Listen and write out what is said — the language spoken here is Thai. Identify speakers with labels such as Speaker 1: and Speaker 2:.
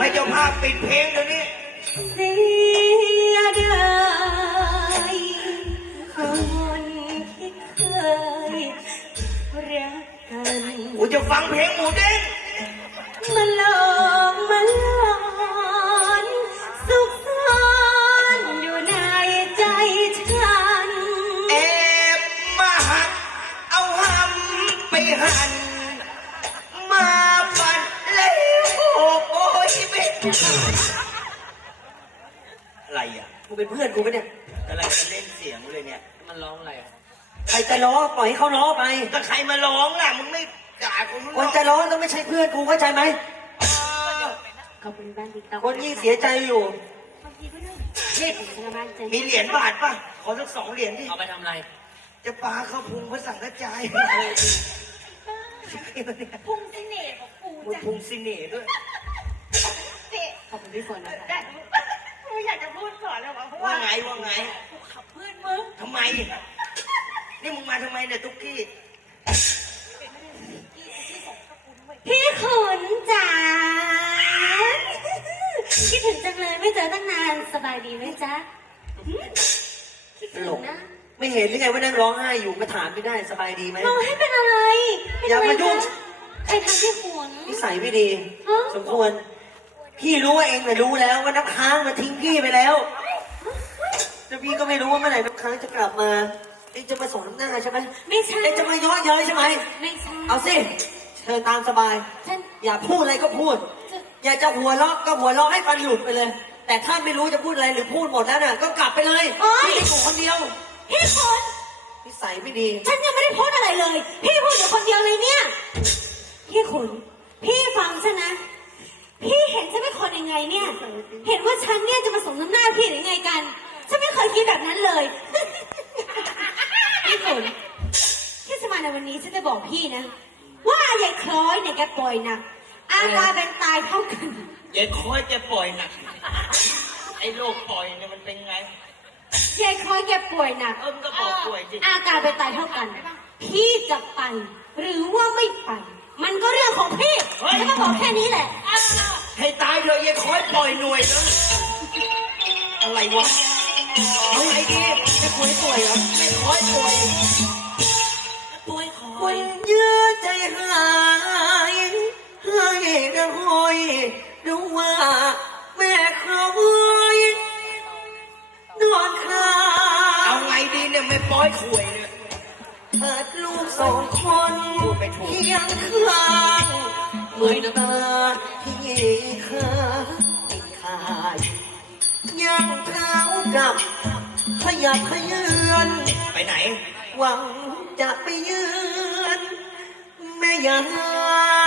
Speaker 1: ให้เจ้าภาพปิดเพลงเดี๋ยวนี้
Speaker 2: เสียดายคนที่เคยรักกัน
Speaker 1: กูจะฟังเพลงหมูเด้ง
Speaker 2: มันหลอกมันหลอนสุขซ่อนอยู่ในใจฉัน
Speaker 1: แอบมาหักเอาหำไปหั่นมาฝันแล้วโอ้ยเป็นอะไรอ่ะ
Speaker 3: กูเป็นเพื่อนกูปะเนี่ย
Speaker 1: อะไรจะเล่นเสียงเลยเนี่ย
Speaker 3: มันร้องอะไรอ่ะใครจะร้องปล่อยให้เขาร้องไป
Speaker 1: ก็ใครมาร้องล่ะมึงไม่ด่า
Speaker 3: คนจะร้องต้องไม่ใช่เพื่อนกูเข้าใจไหม
Speaker 2: ขอบคุณบ้านติ๊กต๊อก
Speaker 3: คนยิ่งเสียใจอยู่
Speaker 1: นี่มีเหรียญบาทป่ะขอสัก2 เหรียญดิ
Speaker 3: เอาไปทำอะไร
Speaker 1: จะปาเข้าพุงพระสังฆจาย
Speaker 2: พุงสิเน่ของกูจ้ะ
Speaker 1: พุงสิเน่ด้วย
Speaker 2: ขอบคุณพี่ฝนนะคะ
Speaker 4: กูอยากจะพูดก่อนเลย
Speaker 1: ว่าไง
Speaker 4: กูขับเพื่อนมึง
Speaker 1: ทำไมนี่มึงมาทำไมเนี่ยตุ๊กกี้
Speaker 2: พี่ขนจ๋าคิดถึงจังเลยไม่เจอตั้งนานสบายดีไหมจ๊ะคิดถึงนะ
Speaker 3: ไม่เห็นหรือไงว่านั่งร้องไห้อยู่มาถามไม่ได้สบายดีไหม
Speaker 2: ร้องให้เป็นอะไร
Speaker 3: อย่ามายุ่ง
Speaker 2: ใครทำพี่ขน
Speaker 3: นิสัยไม่ดีสมควรพี่รู้ว่าเองแต่รู้แล้วว่าน้ำค้างมาทิ้งพี่ไปแล้วแต่พี่ก็ไม่รู้ว่าเมื่อไหร่น้ำค้างจะกลับมาเองจะมาส่งน้ำหน้าใช่ไหม
Speaker 2: ไม่ใช่
Speaker 3: เองจะมาย้อนเย้ยใช่ไหม
Speaker 2: ไม่ใช่
Speaker 3: เอาสิเชิญตามสบายอย่าพูดอะไรก็พูดอย่าจะหัวเราะก็หัวเราะให้ฟันหลุดไปเลยแต่ถ้าไม่รู้จะพูดอะไรหรือพูดหมดแล้วน่ะก็กลับไปเลยพี่อยู่คนเดียว
Speaker 2: พี่ขน
Speaker 3: นิสัยไม่ดี
Speaker 2: ฉันยังไม่ได้พูดอะไรเลยพี่พูดอยู่คนเดียวเลยเนี่ยพี่ขนพี่ฟังฉันนะพี่เห็นฉันเป็นคนยังไงเนี่ยเห็นว่าฉันเนี่ยจะมาส่งน้ำหน้าพี่หรือไงกันฉันไม่เคยคิดแบบนั้นเลยพี่ขนที่จะมาในวันนี้ฉันจะบอกพี่นะว่ายายคล้อยเนี่ยแกปล่อยหนักอาการเป็นตายเท่ากัน
Speaker 1: ยายคล้อยแกปล่อยหนักไอ้โรคปล่อยเนี่ยมันเป็นไง
Speaker 2: ยายคล้อยแกป่วยหนัก
Speaker 1: ก็บอกป่วยจริง
Speaker 2: อาการเป็นตายเท่ากันพี่จะไปหรือว่าไม่ไปมันก็เรื่องของพี่ฉันก็บอกแค่นี้แหละ
Speaker 1: ให้ตายเลยยายคล้อยปล่อยหน่วยเลยอะไรวะเอาไงดีจะคล้อยป่วยเหรอไม่คล้อยป่วย
Speaker 3: คนยืดใจหายให้กระหอยรู้ว่าแม่คอยนอนคา
Speaker 1: เอาไงดีเนี่ยไม่ปล่อยข่วยเนี่ย
Speaker 3: เกิดลูก2 คนเพียงข้างเหมือนตาที่ขาติดขาดย่างเท้ากับขยับขยืน
Speaker 1: ไปไหน
Speaker 3: หวังจะไปยืนแม่ยา